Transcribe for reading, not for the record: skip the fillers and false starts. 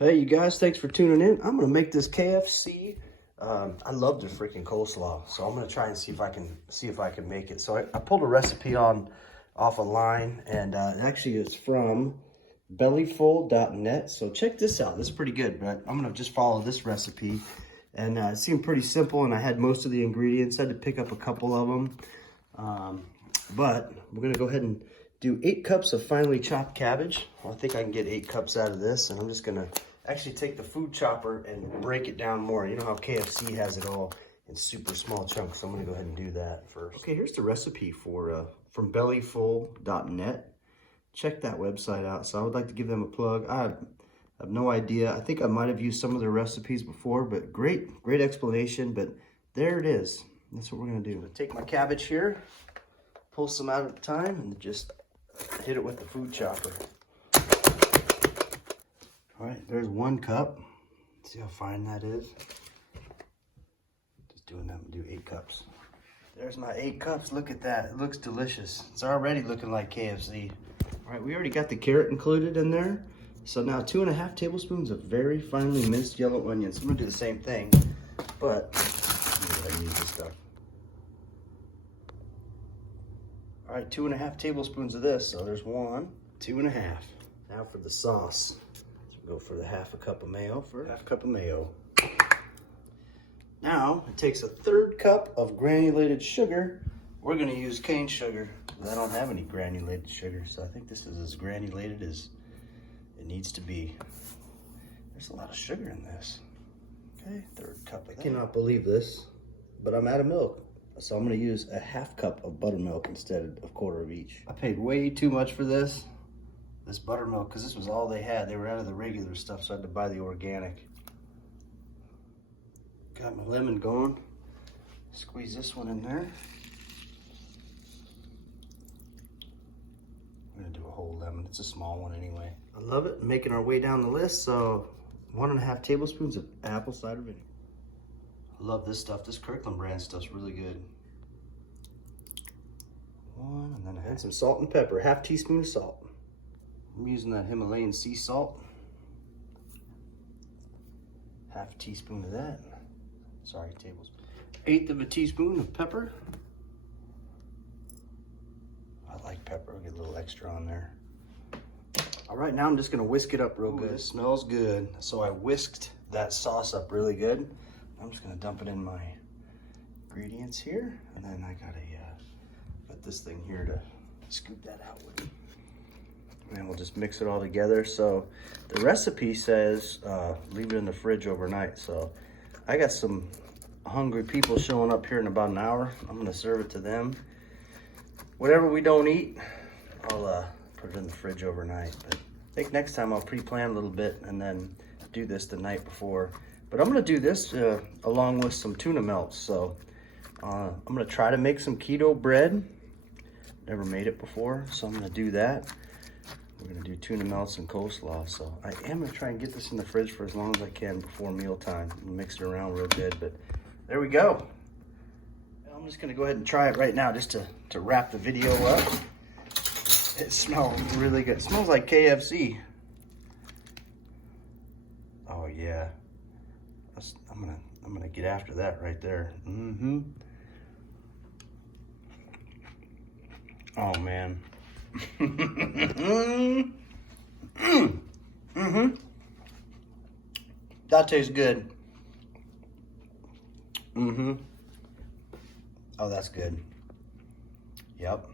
Hey, you guys, thanks for tuning in. I'm gonna make this KFC. I love their freaking coleslaw, so I'm gonna try and see if I can make it. So I pulled a recipe off online, and actually it's from bellyful.net. So check this out. This is pretty good, but I'm gonna just follow this recipe, and it seemed pretty simple. And I had most of the ingredients. I had to pick up a couple of them, but we're gonna go ahead and do 8 cups of finely chopped cabbage. Well, I think I can get 8 cups out of this, and I'm just gonna actually take the food chopper and break it down more. You know how KFC has it all in super small chunks, so I'm gonna go ahead and do that first. Okay, here's the recipe for from bellyful.net. Check that website out. So I would like to give them a plug. I have no idea. I think I might have used some of their recipes before, but great explanation. But there it is. That's what we're gonna do. I'm gonna take my cabbage here, pull some out at a time, and just hit it with the food chopper. All right, there's 1 cup. See how fine that is? Just doing that, I'm gonna do 8 cups. There's my 8 cups, look at that. It looks delicious. It's already looking like KFC. All right, we already got the carrot included in there. So now 2.5 tablespoons of very finely minced yellow onions. I'm gonna do the same thing, but I'm gonna go ahead and use this stuff. All right, 2.5 tablespoons of this. So there's 1, 2.5. Now for the sauce. Go for the 1/2 cup of mayo first. 1/2 cup of mayo. Now it takes a 1/3 cup of granulated sugar. We're gonna use cane sugar. I don't have any granulated sugar, so I think this is as granulated as it needs to be. There's a lot of sugar in this. Okay, 1/3 cup of that. I cannot believe this, but I'm out of milk. So I'm gonna use a 1/2 cup of buttermilk instead of 1/4 of each. I paid way too much for this buttermilk, because this was all they had. They were out of the regular stuff, so I had to buy the organic. Got my lemon going. Squeeze this one in there. I'm gonna do a whole lemon. It's a small one anyway. I love it. Making our way down the list. So 1.5 tablespoons of apple cider vinegar. I love this stuff. This Kirkland brand stuff's really good. 1, and then I had some salt and pepper. 1/2 teaspoon of salt. I'm using that Himalayan sea salt. 1/2 teaspoon of that. Sorry, tablespoon. 1/8 of a teaspoon of pepper. I like pepper. I'll get a little extra on there. All right, now I'm just gonna whisk it up real good. It smells good. So I whisked that sauce up really good. I'm just gonna dump it in my ingredients here, and then I got this thing here to scoop that out with. And we'll just mix it all together. So the recipe says leave it in the fridge overnight. So I got some hungry people showing up here in about an hour. I'm gonna serve it to them. Whatever we don't eat, I'll put it in the fridge overnight. But I think next time I'll pre-plan a little bit and then do this the night before. But I'm gonna do this along with some tuna melts. So I'm gonna try to make some keto bread. Never made it before, so I'm gonna do that. We're gonna do tuna melts and coleslaw. So I am gonna try and get this in the fridge for as long as I can before mealtime. Mix it around real good, but there we go. I'm just gonna go ahead and try it right now just to wrap the video up. It smells really good. It smells like KFC. Oh yeah. I'm gonna get after that right there. Oh man. That tastes good. Oh, that's good. Yep.